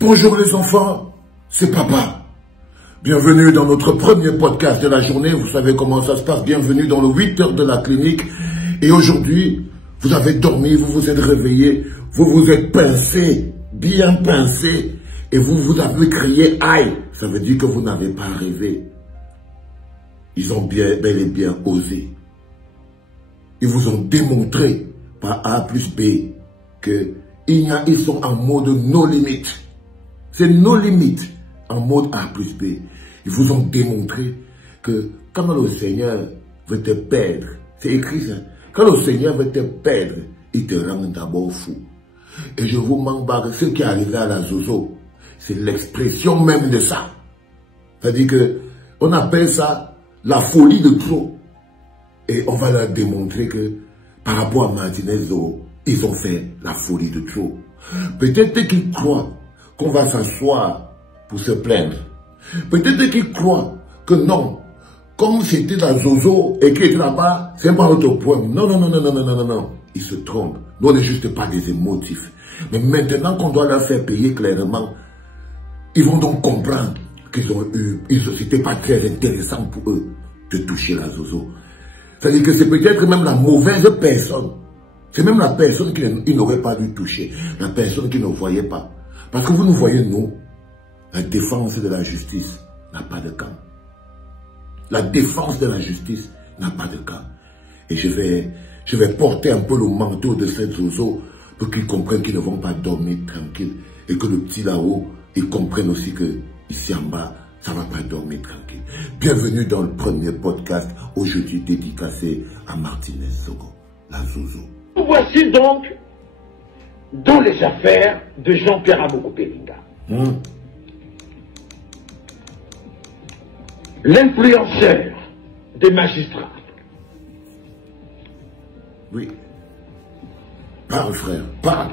Bonjour les enfants, c'est papa. Bienvenue dans notre premier podcast de la journée. Vous savez comment ça se passe. Bienvenue dans le 8 heures de la clinique. Et aujourd'hui, vous avez dormi, vous vous êtes réveillé, vous vous êtes pincé, bien pincé. Et vous avez crié « aïe ». Ça veut dire que vous n'avez pas rêvé. Ils ont bel et bien osé. Ils vous ont démontré par A plus B qu'ils sont en mode no limit. C'est no limit en mode A plus B. Ils vous ont démontré que quand le Seigneur veut te perdre, c'est écrit ça, quand le Seigneur veut te perdre, il te rend d'abord fou. Et je vous manque pas que ce qui est arrivé à la Zozo, c'est l'expression même de ça. C'est-à-dire que on appelle ça la folie de trop. Et on va leur démontrer que par rapport à Martinez, ils ont fait la folie de trop. Peut-être qu'ils croient qu'on va s'asseoir pour se plaindre. Peut-être qu'ils croient que non, comme c'était la Zozo et qu'il était là-bas, c'est pas notre point. Non, non, non, non, non, non, non, non, non. Ils se trompent. Nous, on n'est juste pas des émotifs. Mais maintenant qu'on doit leur faire payer clairement, ils vont donc comprendre qu'ils ont eu, c'était pas très intéressant pour eux de toucher la Zozo. C'est-à-dire que c'est peut-être même la mauvaise personne. C'est même la personne qu'ils n'auraient pas dû toucher. La personne qu'ils ne voyaient pas. Parce que vous nous voyez, nous, la défense de la justice n'a pas de camp. La défense de la justice n'a pas de camp. Et je vais porter un peu le manteau de cette Zozo pour qu'ils comprennent qu'ils ne vont pas dormir tranquille. Et que le petit là-haut, ils comprennent aussi que ici en bas, ça ne va pas dormir tranquille. Bienvenue dans le premier podcast, aujourd'hui dédicacé à Martinez Sogo, la Zozo. Voici donc dans les affaires de Jean-Pierre Amogo-Pélinga. L'influenceur des magistrats. Oui. Parle, frère, parle.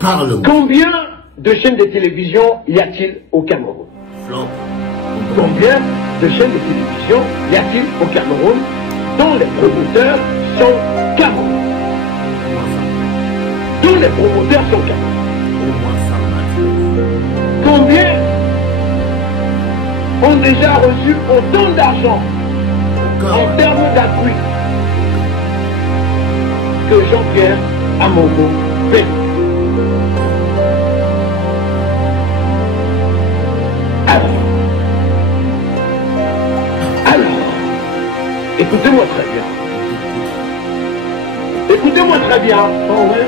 Parle. Combien de chaînes de télévision y a-t-il au Cameroun? Flop. Combien de chaînes de télévision y a-t-il au Cameroun dont les promoteurs sont Cameroun? Tous les promoteurs sont Cameroun. Au moins ça, Combien ont déjà reçu autant d'argent en termes d'appui que Jean-Pierre Amogo-Pélinga? Alors, écoutez-moi très bien. Écoutez-moi très bien. Oh, ouais.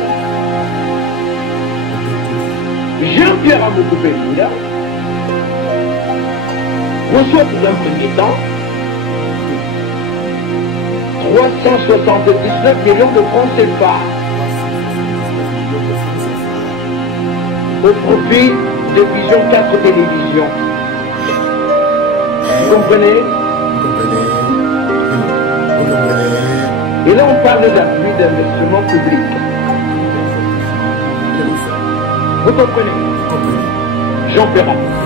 Jean-Pierre Amogo-Pélinga reçoit pour un premier temps 379 millions de francs CFA au profit de Vision 4 Télévision. Vous comprenez? Et là on parle d'appui d'investissement public. Vous comprenez? Jean-Pierre Amogo.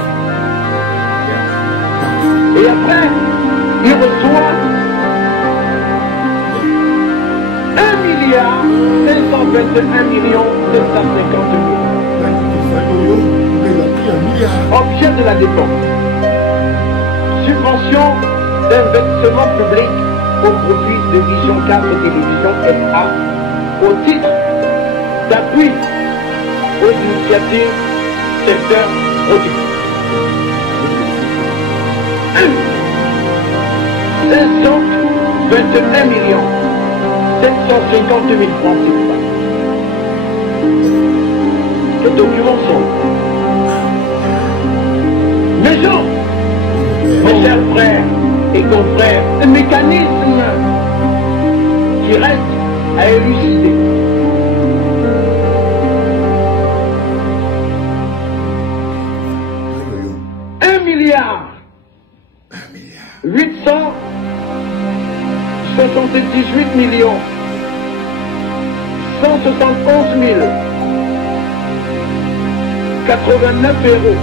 Et après, il reçoit 1,521 milliard 950 000. Objet de la dépense. Subvention d'investissement public au profit de Vision 4 Télévision SA au titre d'appui aux initiatives secteur productif. 521 millions 750 000 francs CFA. Les documents sont. Mais non, mes chers frères et confrères, un mécanisme qui reste à élucider. Un milliard 878 millions 171 000 89 euros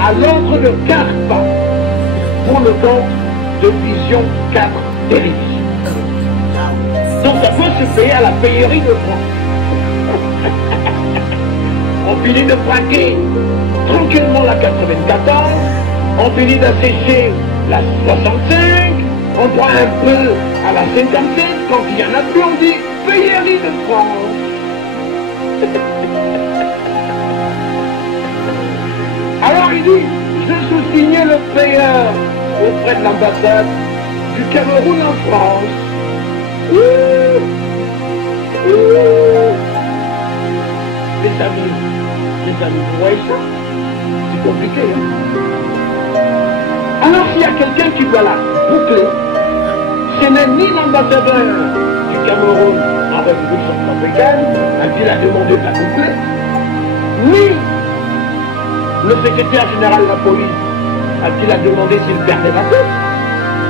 à l'ordre de CARPA pour le compte de Vision 4 Télévision. Donc ça peut se payer à la payerie de France. On finit de braquer tranquillement la 94, on finit d'assécher la 65, on prend un peu à la 57, quand il y en a plus, on dit Pays de France. Alors il dit, je sous-signais le payeur auprès de l'ambassade du Cameroun en France. Les amis, vous voyez ça? C'est compliqué, hein? Alors s'il y a quelqu'un qui doit la boucler, ce n'est ni l'ambassadeur du Cameroun en République centrafricaine, à qui il a demandé de la boucler, ni le secrétaire général de la police, à qui il a demandé s'il perdait la tête,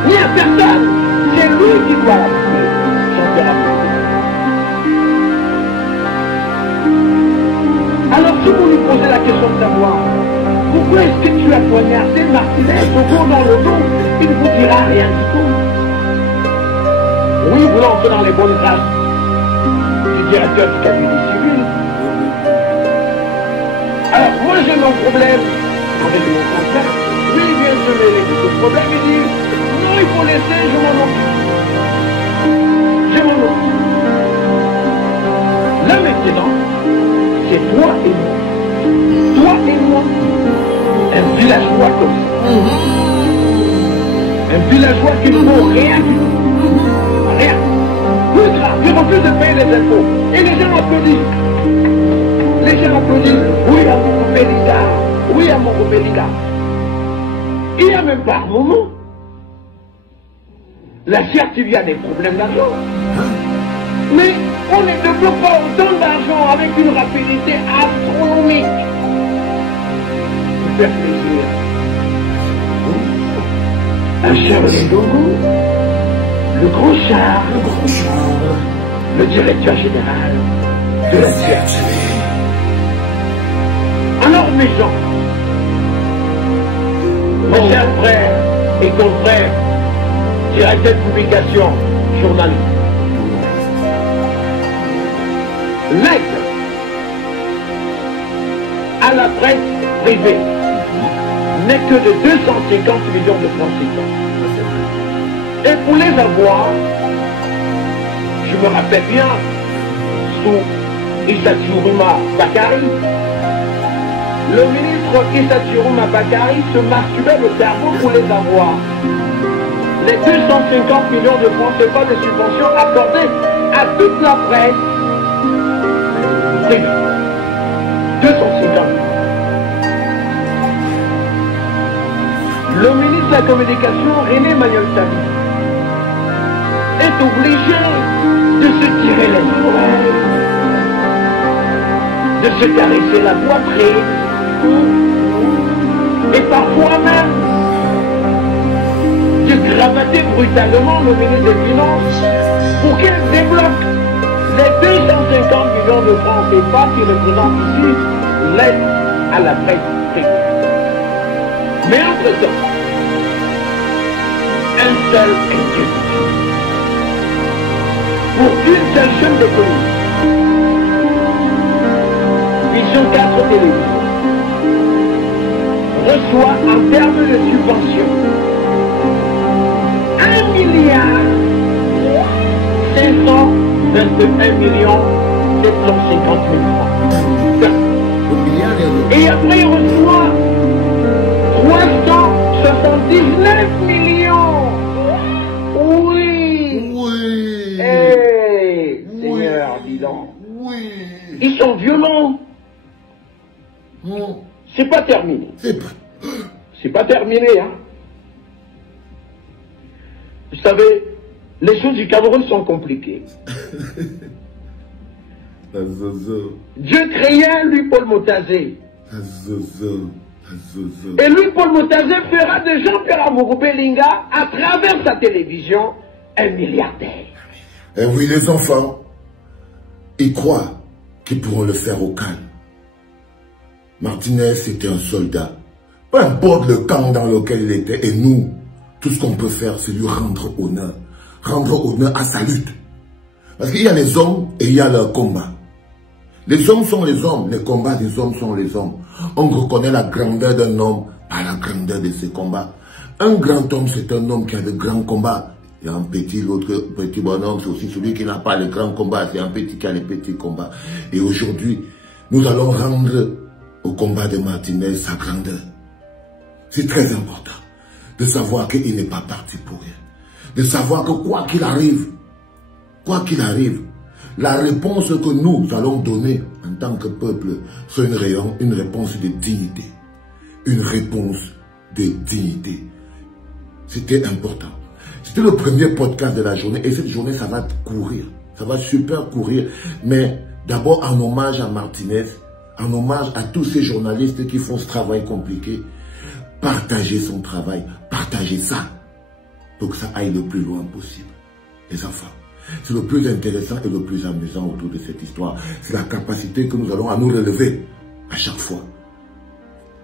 ni à personne. C'est lui qui doit la boucler, sans faire la boucler. Alors si vous lui posez la question de savoir pourquoi est-ce que tu as poignardé Martinez au fond dans le dos, il ne vous dira rien du tout. Oui, vous l'entrez dans les bonnes grâces du directeur du cabinet civil. Alors moi j'ai mon problème avec mon confrère. Lui il vient se mêler de ce problème, il dit non, il faut laisser, je m'en occupe. Je m'en occupe. Là maintenant, c'est toi et moi. Toi et moi. Un villageois comme ça. Un villageois qui ne vaut rien du tout. Rien. Plus grave, il refuse de payer les impôts. Et les gens applaudissent. Les gens applaudissent. Oui à mon Béliga. Oui à mon Béliga. Il y a même par moment. Là, certes, il y a des problèmes d'argent. Mais on ne débloque pas autant d'argent avec une rapidité astronomique. Pour faire plaisir. Un Charles Ndongo, le grand Charles, le directeur général de la CRTV. Alors mes gens, mes chers frères et confrères, directeur de publication, journaliste, l'aide à la presse privée n'est que de 250 millions de francs CFA. Et pour les avoir, je me rappelle bien, sous Issa Tchourouma Bakary, le ministre Issa Tchourouma Bakary se masturbait le cerveau pour les avoir. Les 250 millions de francs CFA de subventions accordées à toute la presse privée. 250 millions. Le ministre de la Communication, René Magnol-Samy, est obligé de se tirer les oreilles, de se caresser la poitrine, et parfois même de cravater brutalement le ministre des Finances pour qu'il débloque les 250 millions de francs CFA qui représentent ici l'aide à la presse privée. Mais entre-temps, un seul individu, pour une seule chaîne de police, Vision 4 télévision, reçoit en termes de subvention 1 milliard 521 millions 750 000 francs. Et après il reçoit 379 millions. Oui. Hey, Seigneur, dis donc. Oui. Ils sont violents. C'est pas terminé. C'est pas terminé, hein. Vous savez, les choses du Cameroun sont compliquées. Dieu créa lui Paul Motazé. Et lui, Paul Motazé, fera de Jean-Pierre Amourou Belinga, à travers sa télévision, un milliardaire. Et oui, les enfants, ils croient qu'ils pourront le faire au calme. Martinez était un soldat. Peu importe le camp dans lequel il était. Et nous, tout ce qu'on peut faire, c'est lui rendre honneur. Rendre honneur à sa lutte. Parce qu'il y a les hommes et il y a leur combat. Les hommes sont les hommes, les combats des hommes sont les hommes. On reconnaît la grandeur d'un homme par la grandeur de ses combats. Un grand homme, c'est un homme qui a de grands combats. Il y a un petit, l'autre petit bonhomme, c'est aussi celui qui n'a pas les grands combats, c'est un petit qui a les petits combats. Et aujourd'hui, nous allons rendre au combat de Martinez sa grandeur. C'est très important de savoir qu'il n'est pas parti pour rien. De savoir que quoi qu'il arrive, la réponse que nous allons donner en tant que peuple, c'est une réponse de dignité. Une réponse de dignité. C'était important. C'était le premier podcast de la journée et cette journée, ça va courir. Ça va super courir. Mais d'abord, en hommage à Martinez, en hommage à tous ces journalistes qui font ce travail compliqué, partagez son travail, partagez ça. Pour que ça aille le plus loin possible. Les enfants. C'est le plus intéressant et le plus amusant autour de cette histoire. C'est la capacité que nous allons à nous relever à chaque fois.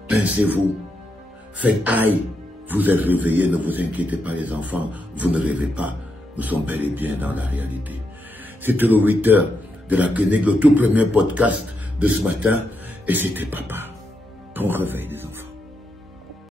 Pincez-vous. Faites aïe. Vous êtes réveillés, ne vous inquiétez pas les enfants. Vous ne rêvez pas. Nous sommes bel et bien dans la réalité. C'était le 8h de la clinique, le tout premier podcast de ce matin. Et c'était papa. Bon réveil les enfants.